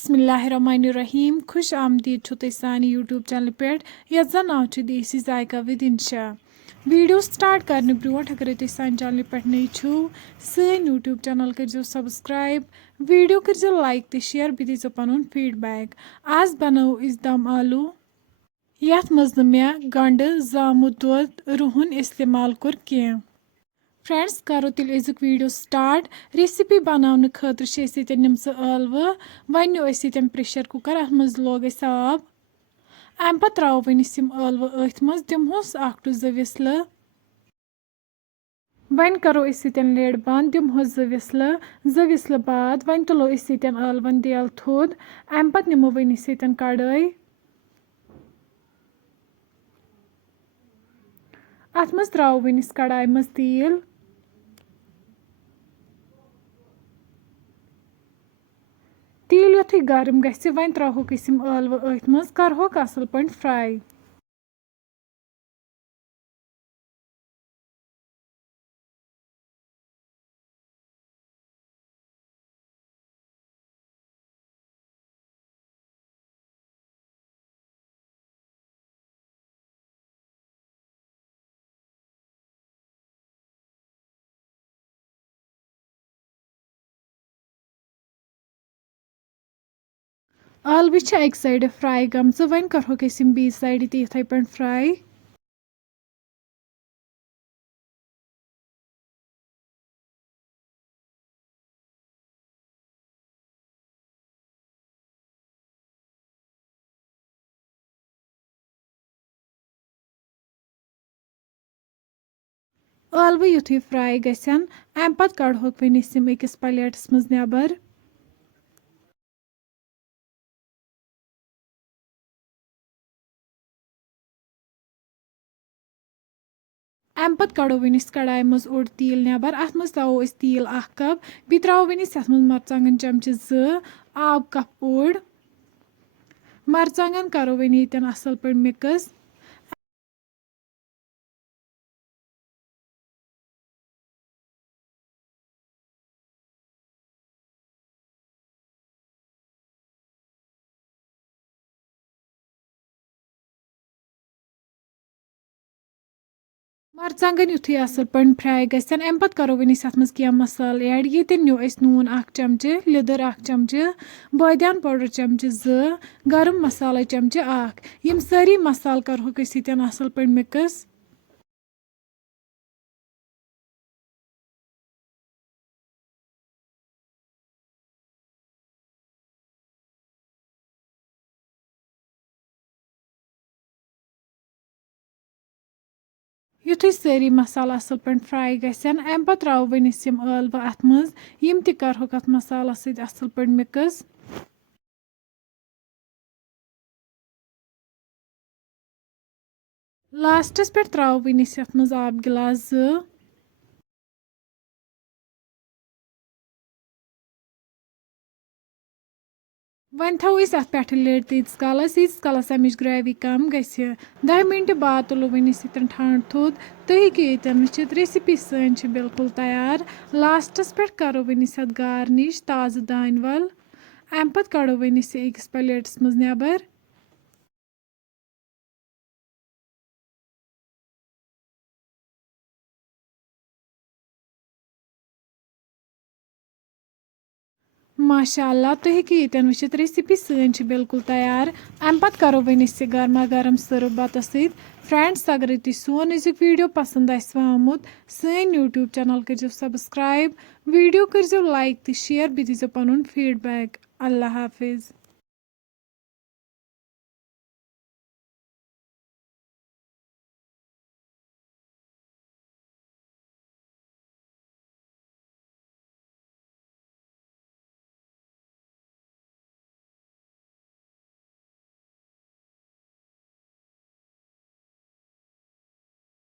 बिस्मिल्लाहिर्रहमानिर्रहीम खुश आमदीद छु तुह सानी यूट्यूब चैनल पे यथ जन नाव छु देसी जायका विद इंशा वीडियो स्टार्ट करने ब्रोट अगर तुह सान चैनल पे नई छु सन यूट्यूब चैनल कर सब्सक्राइब वीडियो कर लाइक तो शेयर बे दीजो पनुन फीडबैक आज बनाओ इस दम आलू यथ मज न मे गंड जामुत दोद रुहन इस्तेमाल कोर कह फ्रेंड्स करो तेल अजुक वीडियो स्टार्ट रेसिपी बनाने खतर निम ळव वन नो प्रेशर कुकर अत मज लोग आब अम पे त्रो वनिस ळव अथ मज दिमहोस टू जो विसल वन करो लेड बंद दिमहोस जो विसल बाद वन तुलो ळवन देल थोद अम पे निमो वनिस कड़ाई अत मज त्रो वनिस कड़ाई मज तेल तेल युथु गर्म गि वन त्रोक ळव अथ मज करहोक असल पे फ्राई ळव अक साइड फ्राई गम वन करहोक बी साइड इथे पे फ्राई ळव युथु फ्राई गसन अम पे कड़होक वनिस अकिस प्लेटस मज नेबर अम पे कड़ो वनिस कड़ाई मज ओड तेल नेबर अत मज त्रो तेल कप बे त्रो वनिस अत मज मरचांगन चमचे आब कप ओड मरचांगन करो वन ये असल पे मिक्स मरचांगन युथु असल पे फ्राई गसन अम पे करो वनिस अत मज क्या मसाल ऐड ये नो नून चमचे लिदर चमचे बादियान पाउडर चमचे गरम मसाला चमचे यम सारी मसाल करहोक असल पे मिक्स युथु सारी मसाला असल पे फ्राई गसन अम पे त्रो वनिस ळव अत मज यम त करहोक अत मसाला असल पे मिक्स लास्टस पे त्रो वनिस अत मज आब गिलास वन थो अत पे लिड तीस कालस अमिच ग्रेवी कम गि 10 मिनट बाद तुलो वनिस ठंड थोद तुम हेको वुचित रेसिपी सन बिल्कुल तैयार लास्टस पे करो वनिस गार्निश ताज़ दान वल अम पे कड़ो वनिस अकिस प्लेटस मज नेबर माशाअल्लाह तुम हेको वुचित रेसिपी सन बिल्कुल तैयार अम पे करो वनिस गर्मा गर्म सर्व बतस फ्रेंड्स अगर तुम सोन अजुक वीडियो पसंद आमुत सन यूट्यूब चैनल कर सब्सक्राइब वीडियो कर लाइक तो शेयर बे दीजो पनुन फीडबैक अल्लाह हाफिज।